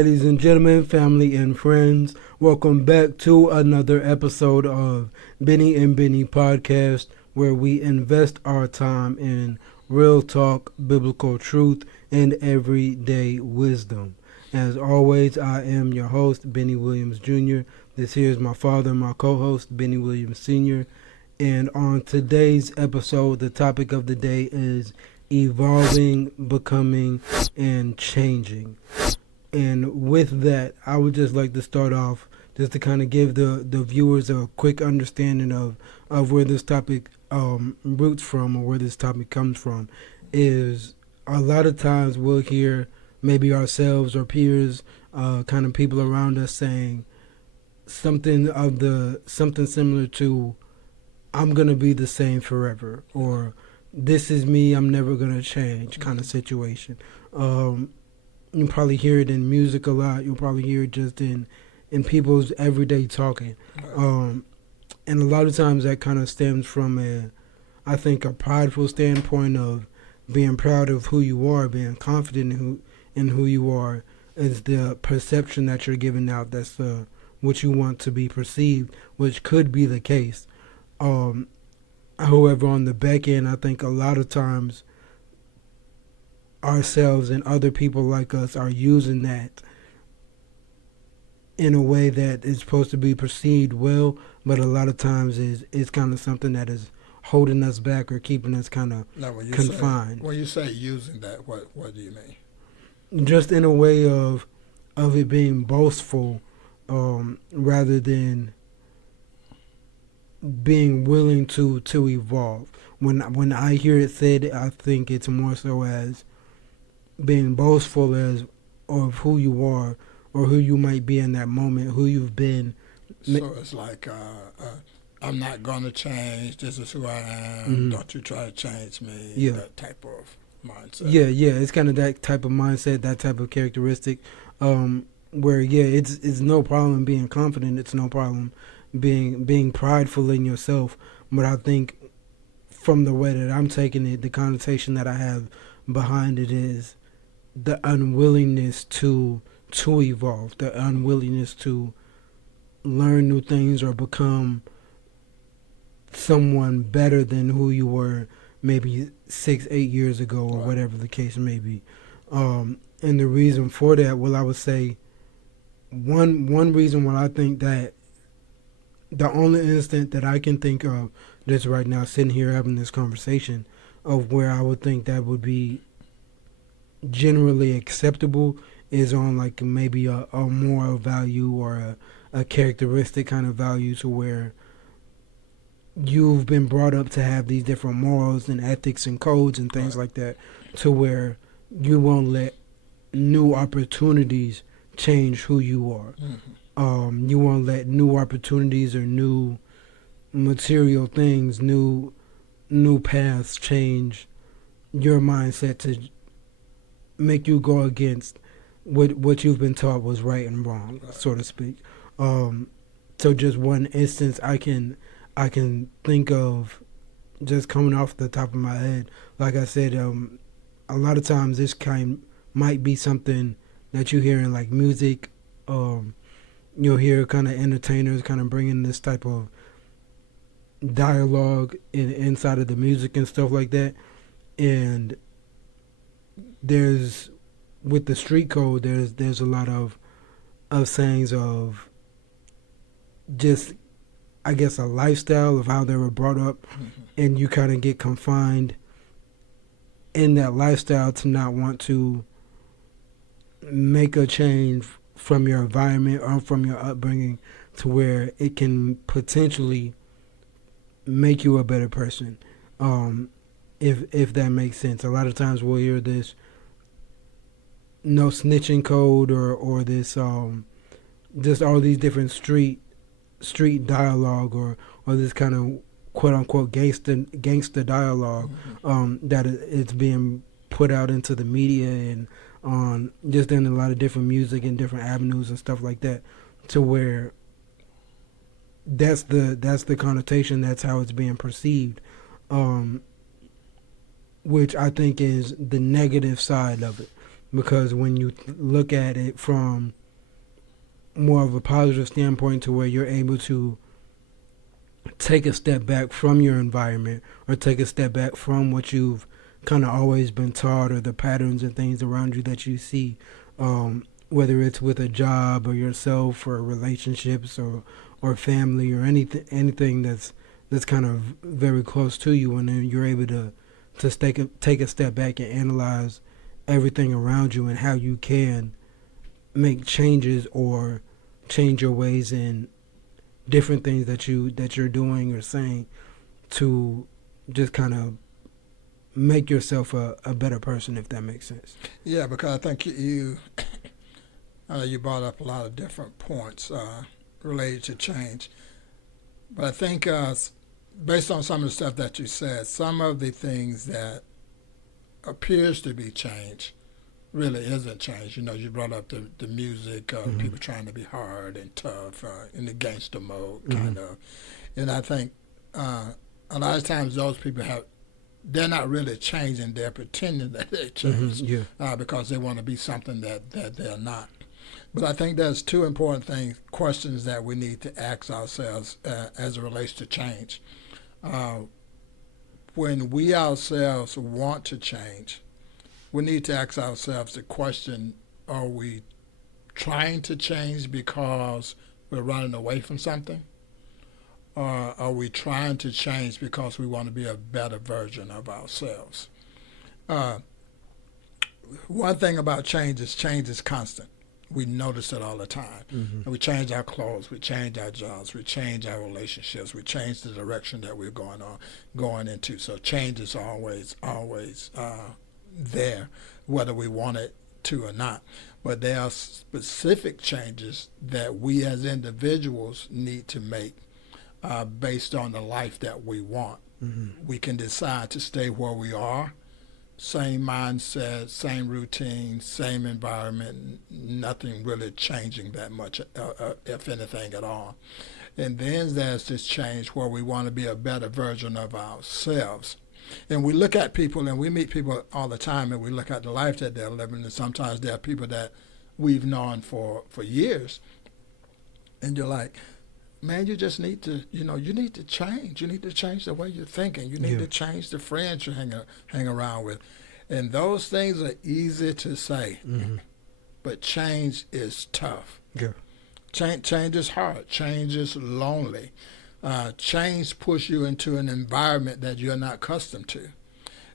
ladies and gentlemen, family and friends. Welcome back to another episode of Bennie Bennie Podcast, where we invest our time in real talk, biblical truth, and everyday wisdom. As always, I am your host, Bennie Williams Jr. This here is my father, my co-host, Bennie Williams Sr. And on today's episode, the topic of the day is evolving, becoming, and changing. And with that, I would just like to start off just to kind of give the viewers a quick understanding of where this topic roots from, or where this topic comes from. Is a lot of times we'll hear maybe ourselves or peers, kind of people around us saying something similar to, I'm going to be the same forever, or this is me, I'm never going to change kind of situation. You probably hear it in music a lot. You'll probably hear it just in people's everyday talking. And a lot of times that kind of stems from I think a prideful standpoint of being proud of who you are, being confident in who you are, is the perception that you're giving out. That's what you want to be perceived, which could be the case. However, on the back end, I think a lot of times ourselves and other people like us are using that in a way that is supposed to be perceived well, but a lot of times is kind of something that is holding us back or keeping us kind of confined. When you say using that, what do you mean? Just in a way of it being boastful, rather than being willing to evolve. When I hear it said, I think it's more so as being boastful of who you are, or who you might be in that moment, who you've been. So it's like, I'm not going to change. This is who I am. Mm-hmm. Don't you try to change me. Yeah. That type of mindset. Yeah. It's kind of that type of mindset, that type of characteristic, where it's no problem being confident. It's no problem being prideful in yourself. But I think from the way that I'm taking it, the connotation that I have behind it is the unwillingness to evolve, the unwillingness to learn new things or become someone better than who you were maybe 6-8 years ago, or whatever the case may be. And the reason for that, well, I would say one reason why I think that the only instant that I can think of just right now, sitting here having this conversation, of where I would think that would be generally acceptable, is on like maybe a moral value or a characteristic kind of value, to where you've been brought up to have these different morals and ethics and codes and things like that, to where you won't let new opportunities change who you are. Mm-hmm. You won't let new opportunities or new material things, new paths change your mindset to make you go against what you've been taught was right and wrong, so to speak. So just one instance I can think of, just coming off the top of my head. Like I said, a lot of times this might be something that you hear in like music. You'll hear kind of entertainers kind of bringing this type of dialogue inside of the music and stuff like that. And there's, with the street code, there's a lot of sayings of just, I guess, a lifestyle of how they were brought up. Mm-hmm. And you kind of get confined in that lifestyle to not want to make a change from your environment or from your upbringing, to where it can potentially make you a better person, if that makes sense. A lot of times we'll hear this no snitching code, or this just all these different street dialogue, or this kind of quote unquote gangster dialogue, that it's being put out into the media and on just in a lot of different music and different avenues and stuff like that, to where that's the connotation, that's how it's being perceived, which I think is the negative side of it. because when you look at it from more of a positive standpoint to where you're able to take a step back from your environment or take a step back from what you've kind of always been taught or the patterns and things around you that you see, whether it's with a job or yourself or relationships or family or anything that's kind of very close to you, and then you're able to take a step back and analyze everything around you and how you can make changes or change your ways in different things that you're doing or saying to just kind of make yourself a better person, if that makes sense. Yeah, because I think you brought up a lot of different points related to change. But I think based on some of the stuff that you said, some of the things that appears to be change really isn't change. You brought up the music, people trying to be hard and tough in the gangster mode, kind of. And I think a lot of times those people they're not really changing, they're pretending that they change because they want to be something that they're not. But I think there's two important questions that we need to ask ourselves as it relates to change. When we ourselves want to change, we need to ask ourselves the question, are we trying to change because we're running away from something? Or are we trying to change because we want to be a better version of ourselves? One thing about change is constant. We notice it all the time. And we change our clothes, we change our jobs, we change our relationships, we change the direction that we're going into. So change is always there, whether we want it to or not. But there are specific changes that we as individuals need to make based on the life that we want. We can decide to stay where we are, same mindset, same routine, same environment, nothing really changing that much, if anything at all. And then there's this change where we want to be a better version of ourselves. And we look at people, and we meet people all the time, and we look at the life that they're living, and sometimes there are people that we've known for years. And you're like, man, you just need to, you need to change. You need to change the way you're thinking. You need to change the friends you hang around with. And those things are easy to say, but change is tough. Yeah. Change is hard. Change is lonely. Change push you into an environment that you're not accustomed to.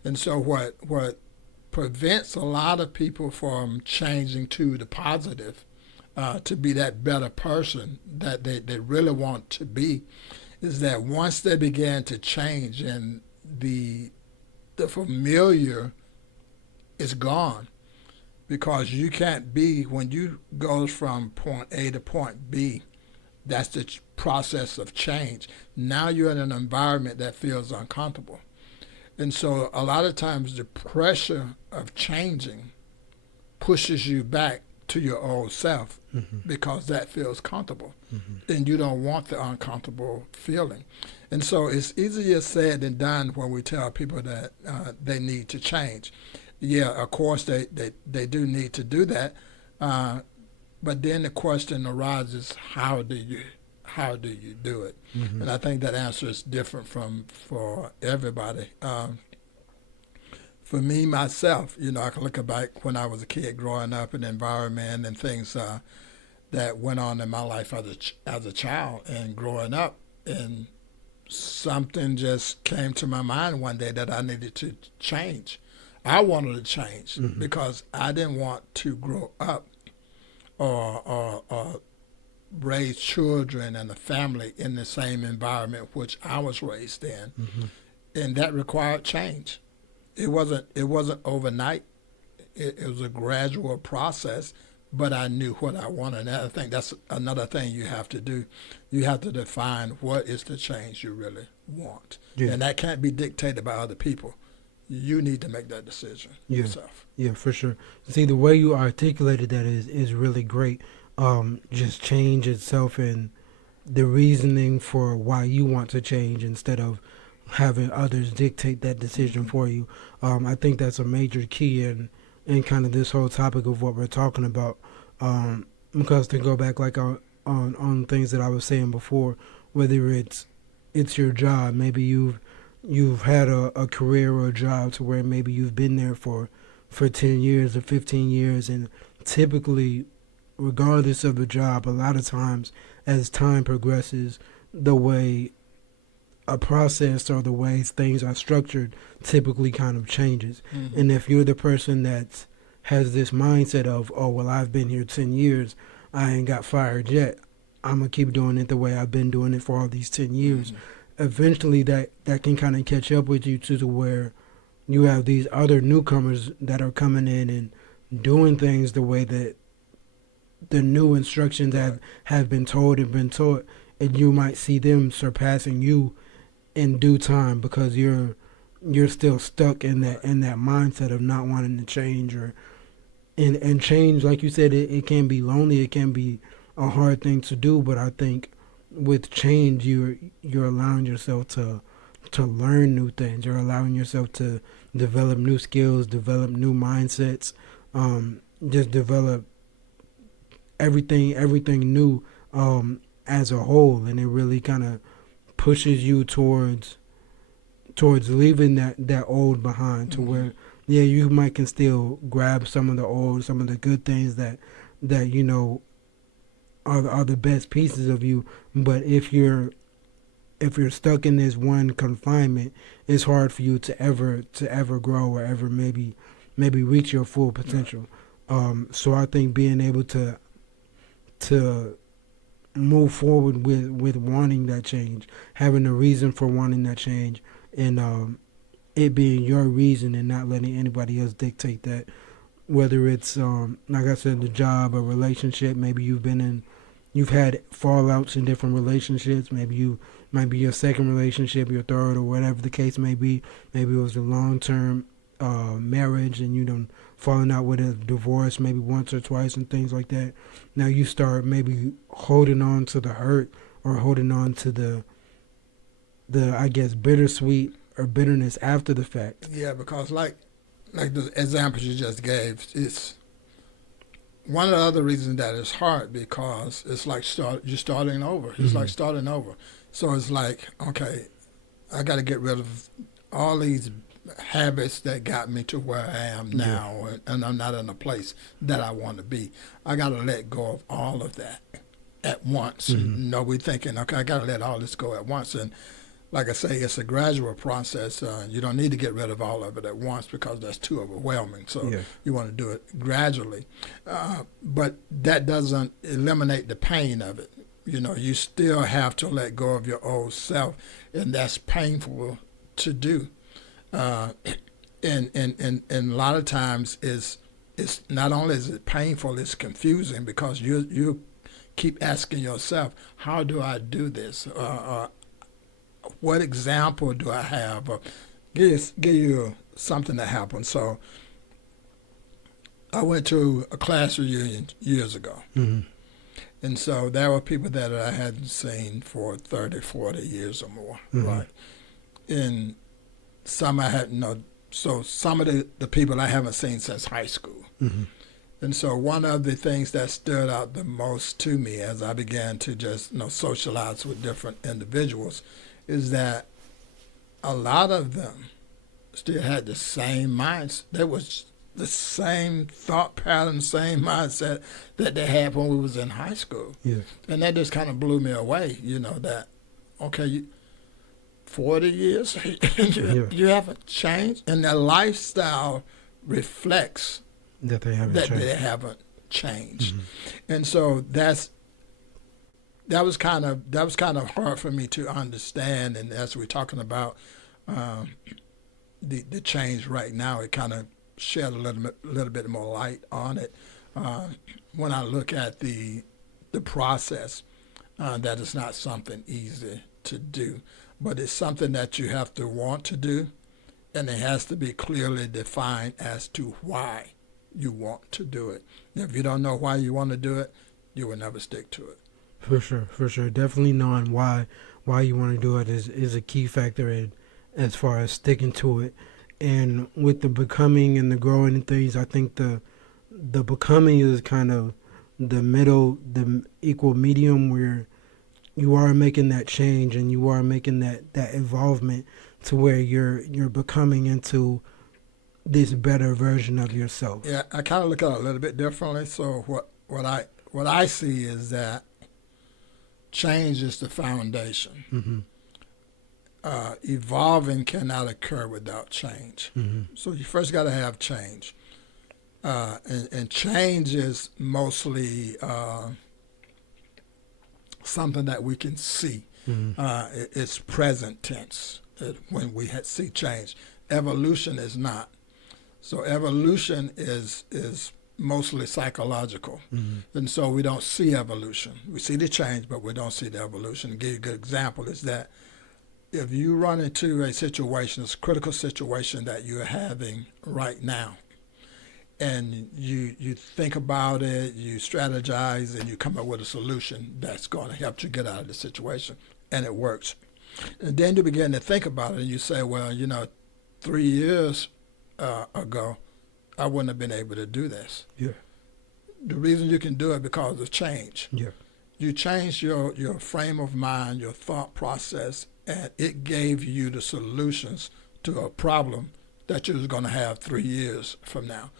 And so what prevents a lot of people from changing to the positive, to be that better person that they really want to be, is that once they begin to change and the familiar is gone, because you can't be, when you go from point A to point B, that's the process of change. Now you're in an environment that feels uncomfortable. And so a lot of times the pressure of changing pushes you back to your old self because that feels comfortable. And you don't want the uncomfortable feeling. And so it's easier said than done when we tell people that they need to change. Yeah, of course they do need to do that. But then the question arises, how do you do it? And I think that answer is different for everybody. For me, myself, I can look back when I was a kid growing up in the environment and things that went on in my life as a child and growing up, and something just came to my mind one day that I needed to change. I wanted to change because I didn't want to grow up or raise children and a family in the same environment which I was raised in, and that required change. It wasn't overnight. It was a gradual process, but I knew what I wanted. And I think that's another thing you have to do. You have to define what is the change you really want, and that can't be dictated by other people. You need to make that decision yourself. Yeah, for sure. See, the way you articulated that is really great. Just change itself and the reasoning for why you want to change instead of having others dictate that decision for you. I think that's a major key in in kind of this whole topic of what we're talking about. Because to go back like on things that I was saying before, whether it's your job, maybe you've had a career or a job to where maybe you've been there for 10 years or 15 years, and typically, regardless of the job, a lot of times as time progresses, the way a process or the way things are structured typically kind of changes. Mm-hmm. And if you're the person that has this mindset of, oh, well, I've been here 10 years, I ain't got fired yet, I'm going to keep doing it the way I've been doing it for all these 10 years. Mm-hmm. Eventually that can kind of catch up with you to where you have these other newcomers that are coming in and doing things the way that the new instructions have been told and been taught, and you might see them surpassing you in due time because you're still stuck in that mindset of not wanting to change. And change, like you said, it can be lonely, it can be a hard thing to do, but I think with change you're allowing yourself to learn new things. You're allowing yourself to develop new skills, develop new mindsets, just develop everything new as a whole, and it really kind of pushes you towards leaving that old behind, to where you might can still grab some of the good things that you know are the best pieces of you, but if you're stuck in this one confinement, it's hard for you to ever grow or ever maybe reach your full potential. So I think being able to move forward with wanting that change, having a reason for wanting that change, and it being your reason and not letting anybody else dictate that. Whether it's like I said, the job, a relationship, maybe you've had fallouts in different relationships. Maybe you might be your second relationship, your third, or whatever the case may be. Maybe it was a long-term marriage and you done falling out with a divorce maybe once or twice and things like that. Now you start maybe holding on to the hurt or holding on to the I guess bittersweet or bitterness after the fact. Yeah, because like the examples you just gave, it's one of the other reasons that it's hard because it's like you're starting over. It's like starting over. So it's like, okay, I got to get rid of all these habits that got me to where I am now, and I'm not in a place that I want to be. I got to let go of all of that at once. We're thinking, okay, I got to let all this go at once. And like I say, it's a gradual process. You don't need to get rid of all of it at once because that's too overwhelming. So you want to do it gradually. But that doesn't eliminate the pain of it. You still have to let go of your old self, and that's painful to do. And a lot of times it's not only is it painful, it's confusing because you keep asking yourself, how do I do this? What example do I have? Give you something that happened. So I went to a class reunion years ago. And so there were people that I hadn't seen for 30, 40 years or more, right? And some I hadn't known. So some of the people I haven't seen since high school. And so one of the things that stood out the most to me as I began to just socialize with different individuals is that a lot of them still had the same minds. There was the same thought pattern, same mindset that they had when we was in high school. And that just kind of blew me away, that, okay, 40 years, you haven't changed, and their lifestyle reflects that they haven't changed. And so that was kind of hard for me to understand. And as we're talking about the change right now, it kind of shed a little bit more light on it. When I look at the process, that is not something easy to do, but it's something that you have to want to do, and it has to be clearly defined as to why you want to do it. If you don't know why you want to do it, you will never stick to it. For sure. Definitely knowing why you want to do it is a key factor as far as sticking to it. And with the becoming and the growing and things, I think the becoming is kind of the equal medium where you are making that change and you are making that involvement to where you're becoming into this better version of yourself. Yeah, I kind of look at it a little bit differently. So what I see is that change is the foundation. Mm-hmm. Evolving cannot occur without change. Mm-hmm. So you first got to have change. And change is mostly something that we can see. Mm-hmm. It's present tense when we see change. Evolution is not. So evolution is mostly psychological. Mm-hmm. And so we don't see evolution. We see the change, but we don't see the evolution. To give you a good example is that if you run into a situation, a critical situation that you're having right now, and you think about it, you strategize, and you come up with a solution that's going to help you get out of the situation, and it works. And then you begin to think about it, and you say, well, 3 years ago, I wouldn't have been able to do this. Yeah. The reason you can do it because of change. Yeah. You changed your frame of mind, your thought process, and it gave you the solutions to a problem that you was going to have 3 years from now.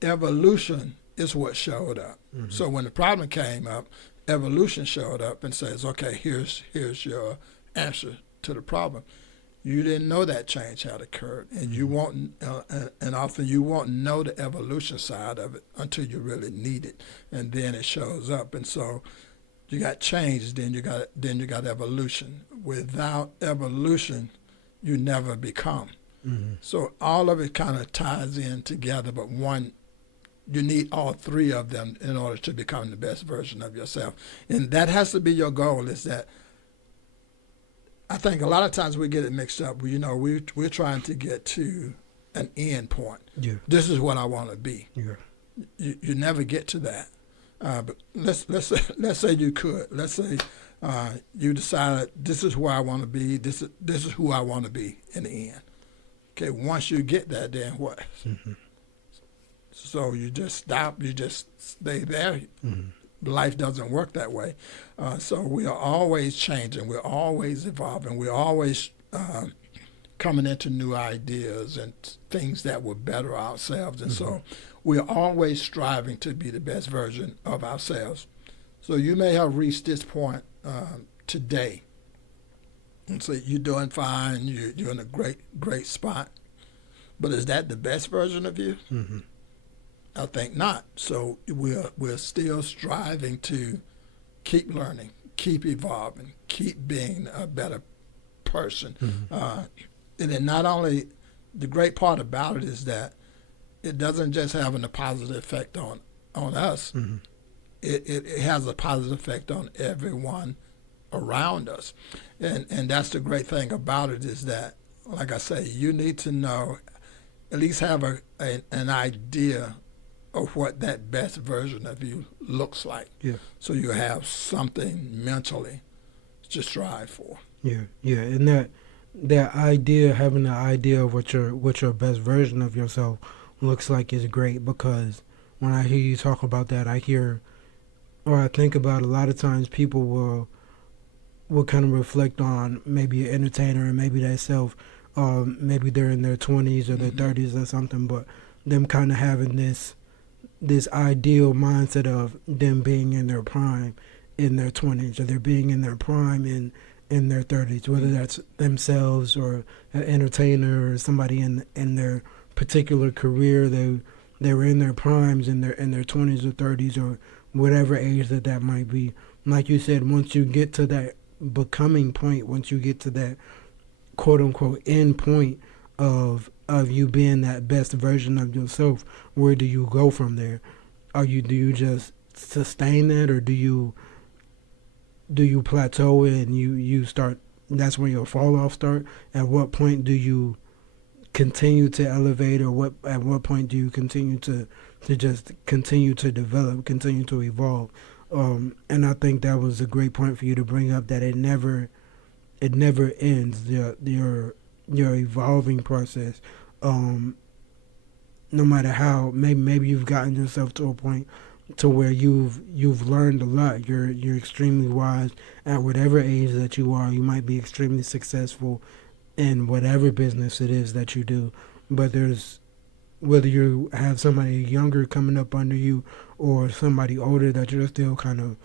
Evolution is what showed up. Mm-hmm. So when the problem came up, evolution showed up and says, okay, here's your answer to the problem. You didn't know that change had occurred, and you won't, and often you won't know the evolution side of it until you really need it, and then it shows up. And so you got change, then you got evolution. Without evolution, you never become. Mm-hmm. So all of it kind of ties in together, but you need all three of them in order to become the best version of yourself. And that has to be your goal, is that I think a lot of times we get it mixed up. We're trying to get to an end point. Yeah. This is what I want to be. Yeah. You never get to that. But let's say you could. Let's say you decided this is where I want to be. This is who I want to be in the end. Okay. Once you get that, then what? Mm-hmm. So you just stop. You just stay there. Mm-hmm. Life doesn't work that way. So we are always changing. We're always evolving. We're always coming into new ideas and things that will better ourselves. And so we're always striving to be the best version of ourselves. So you may have reached this point today. And so you're doing fine. You're in a great spot. But is that the best version of you? Mm-hmm. I think not. So we're still striving to keep learning, keep evolving, keep being a better person. Mm-hmm. And then not only, the great part about it is that it doesn't just have a positive effect on us. Mm-hmm. It has a positive effect on everyone around us. And that's the great thing about it, is that, like I say, you need to know, at least have an idea of what that best version of you looks like. Yeah. So you have something mentally to strive for. Yeah, yeah, and that idea, having the idea of what your best version of yourself looks like, is great, because when I hear you talk about that, I think about, a lot of times people will kind of reflect on maybe an entertainer and maybe they self, maybe they're in their 20s or their 30s or something, but them kind of having this ideal mindset of them being in their prime in their 20s, or they're being in their prime in their 30s, whether that's themselves or an entertainer or somebody in their particular career. They were in their primes in their 20s or 30s or whatever age that might be. Like you said, once you get to that becoming point, once you get to that quote unquote end point of you being that best version of yourself, where do you go from there? Do you just sustain that, or do you plateau and you start, that's when your fall off start? At what point do you continue to elevate, or at what point do you continue to just continue to develop, continue to evolve? And I think that was a great point for you to bring up, that it never ends. Your evolving process no matter how maybe you've gotten yourself to a point to where you've learned a lot. You're extremely wise at whatever age that you are. You might be extremely successful in whatever business it is that you do. But there's whether you have somebody younger coming up under you or somebody older that you're still kind of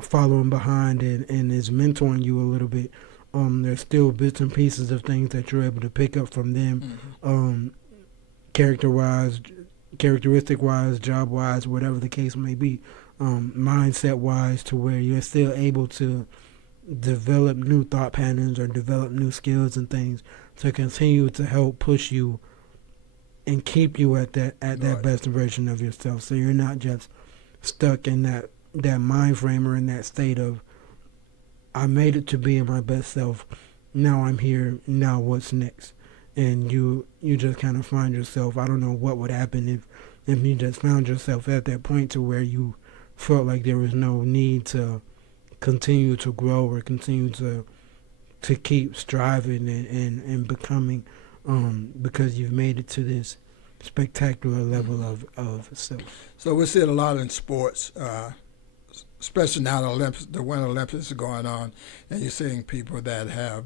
following behind and is mentoring you a little bit. There's still bits and pieces of things that you're able to pick up from them, character-wise, characteristic-wise, job-wise, whatever the case may be, mindset-wise, to where you're still able to develop new thought patterns or develop new skills and things to continue to help push you and keep you at that best version of yourself. So you're not just stuck in that mind frame or in that state of, I made it to being my best self. Now I'm here. Now what's next? And you just kind of find yourself. I don't know what would happen if you just found yourself at that point to where you felt like there was no need to continue to grow or continue to keep striving and becoming, because you've made it to this spectacular level of self. So we see it a lot in sports. Especially now the Winter Olympics are going on, and you're seeing people that have,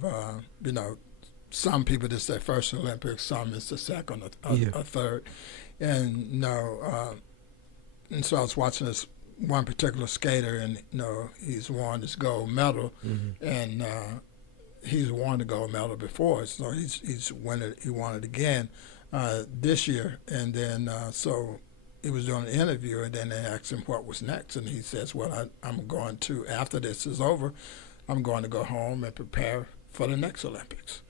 some people this is their first Olympics, some it's the second or third, and and so I was watching this one particular skater, and he's won this gold medal, and he's won the gold medal before, so he won it again this year, and then so. He was doing an interview, and then they asked him what was next, and he says, well, I'm going to, after this is over, I'm going to go home and prepare for the next Olympics.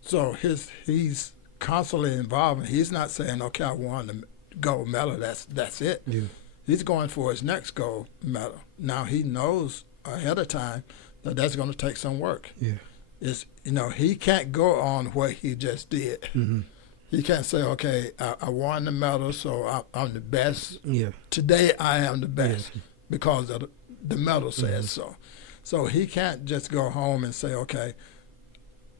So he's constantly involved, and he's not saying, okay, I won the gold medal, that's it. Yeah. He's going for his next gold medal. Now he knows ahead of time that that's going to take some work. Yeah. He can't go on what he just did. You can't say, okay, I won the medal, so I'm the best. Yeah. Today I am the best because of the medal says so. So he can't just go home and say, okay,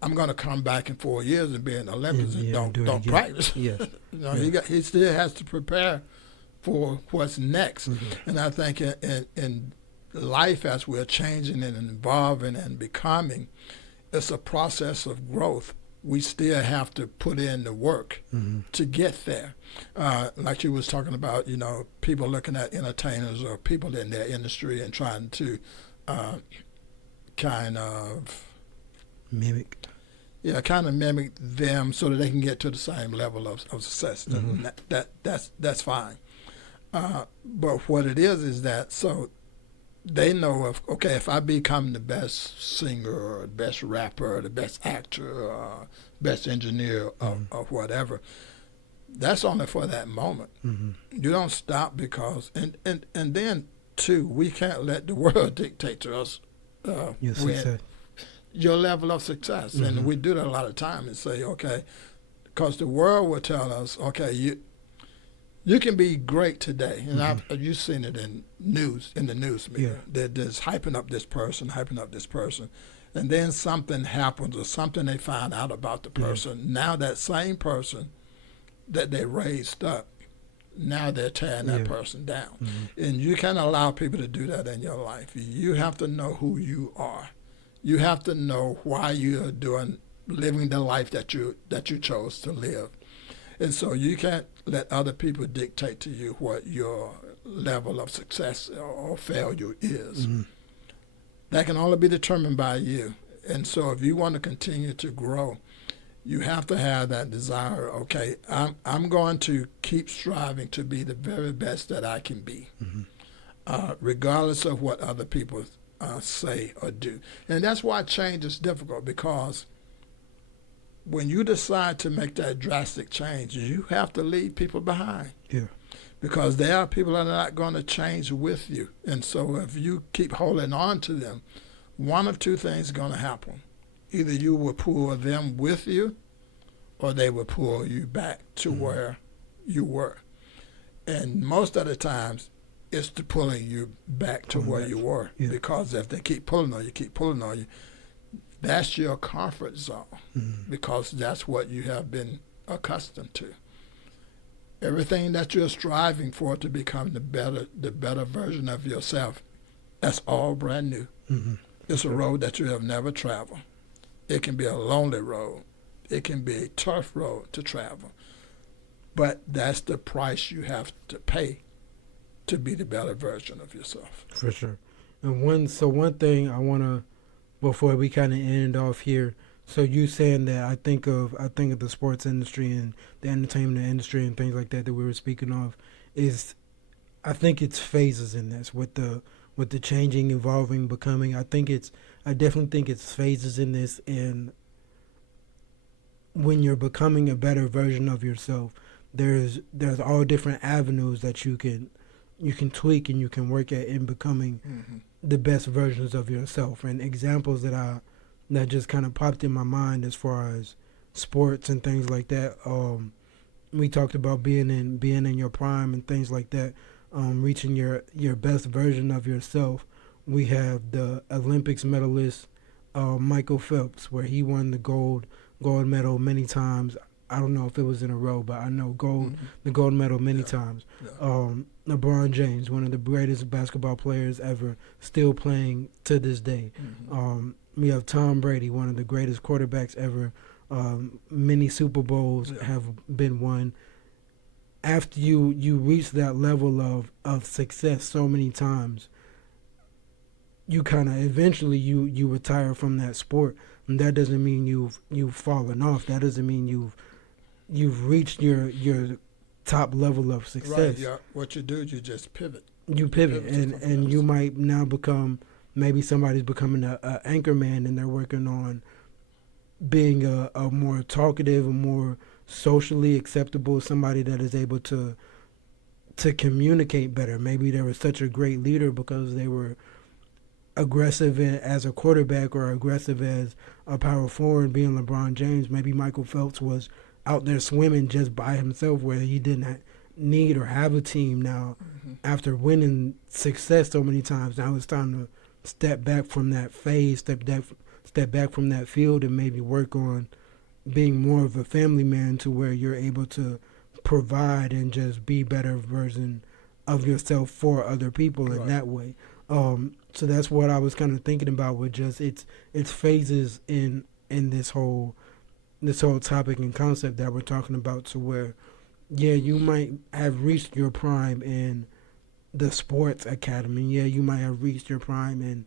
I'm going to come back in 4 years and be in the Olympics and don't practice. Yeah. He still has to prepare for what's next. And I think in life, as we're changing and evolving and becoming, it's a process of growth. We still have to put in the work to get there. Like you was talking about, people looking at entertainers or people in their industry and trying to kind of mimic. Yeah, kind of mimic them so that they can get to the same level of success. That's fine. But what it is that so they know if I become the best singer or the best rapper or the best actor or best engineer or whatever, that's only for that moment. You don't stop because, and then too, we can't let the world dictate to us your level of success. And we do that a lot of time and say, okay, because the world will tell us, okay, you can be great today, and you've seen it in the news media. They're just hyping up this person, and then something happens or something they find out about the person. Now that same person that they raised up, now they're tearing that person down. And you can't allow people to do that in your life. You have to know who you are. You have to know why you are living the life that you chose to live. And so you can't let other people dictate to you what your level of success or failure is. That can only be determined by you. And so if you want to continue to grow, you have to have that desire, okay, I'm going to keep striving to be the very best that I can be, regardless of what other people say or do. And that's why change is difficult, because when you decide to make that drastic change, you have to leave people behind. Yeah. Because there are people that are not going to change with you. And so if you keep holding on to them, one of two things is going to happen. Either you will pull them with you, or they will pull you back to where you were. And most of the times, it's to pulling you back to where you were. Yeah. Because if they keep pulling on you, that's your comfort zone, because that's what you have been accustomed to. Everything that you're striving for to become the better version of yourself, that's all brand new. Mm-hmm. It's a road that you have never traveled. It can be a lonely road. It can be a tough road to travel. But that's the price you have to pay to be the better version of yourself. For sure. And one thing I want to, before we kind of end off here, so you saying that I think of the sports industry and the entertainment industry and things like that we were speaking of, is I think it's phases in this with the changing, evolving, becoming. I definitely think it's phases in this, and when you're becoming a better version of yourself, there's all different avenues that you can tweak and you can work at in becoming the best versions of yourself. And examples that just kind of popped in my mind as far as sports and things like that. We talked about being in your prime and things like that, reaching your best version of yourself. We have the Olympics medalist Michael Phelps, where he won the gold medal many times. I don't know if it was in a row, but I know the gold medal many times. Yeah. LeBron James, one of the greatest basketball players ever, still playing to this day. We have Tom Brady, one of the greatest quarterbacks ever. Many Super Bowls have been won. After you reach that level of success so many times, you kind of eventually you retire from that sport, and that doesn't mean you've fallen off. That doesn't mean you've reached your top level of success. Right. Yeah. What you do, you just pivot. You pivot, and you might now become, maybe somebody's becoming a anchor man, and they're working on being a more talkative, a more socially acceptable, somebody that is able to communicate better. Maybe they were such a great leader because they were aggressive as a quarterback or aggressive as a power forward, being LeBron James. Maybe Michael Phelps was out there swimming just by himself, where he didn't need or have a team. Now, after winning success so many times, now it's time to step back from that phase, step back from that field, and maybe work on being more of a family man, to where you're able to provide and just be better version of yourself for other people in that way. So that's what I was kind of thinking about, with just it's phases in this whole topic and concept that we're talking about, to where, yeah, you might have reached your prime in the sports academy. Yeah, you might have reached your prime in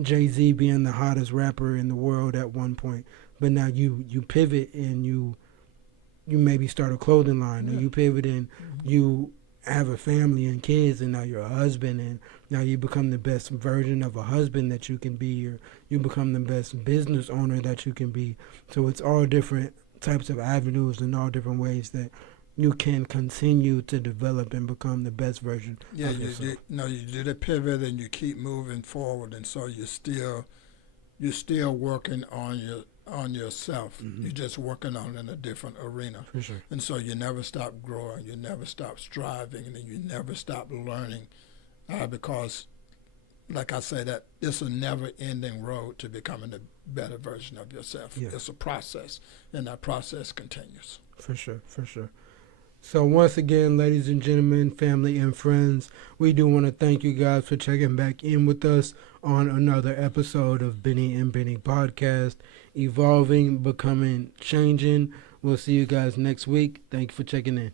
Jay-Z being the hottest rapper in the world at one point. But now you pivot and you maybe start a clothing line, or you pivot and you have a family and kids, and now you're a husband, and now you become the best version of a husband that you can be, or you become the best business owner that you can be. So it's all different types of avenues and all different ways that you can continue to develop and become the best version of yourself. You do the pivot and you keep moving forward, and so you're still working on yourself. You're just working on it in a different arena. For sure. And so you never stop growing, you never stop striving, and then you never stop learning, because, like I say, that it's a never-ending road to becoming a better version of yourself. Yeah. It's a process, and that process continues. For sure. So once again, ladies and gentlemen, family and friends, we do want to thank you guys for checking back in with us on another episode of Bennie and Bennie Podcast, evolving, becoming, changing. We'll see you guys next week. Thank you for checking in.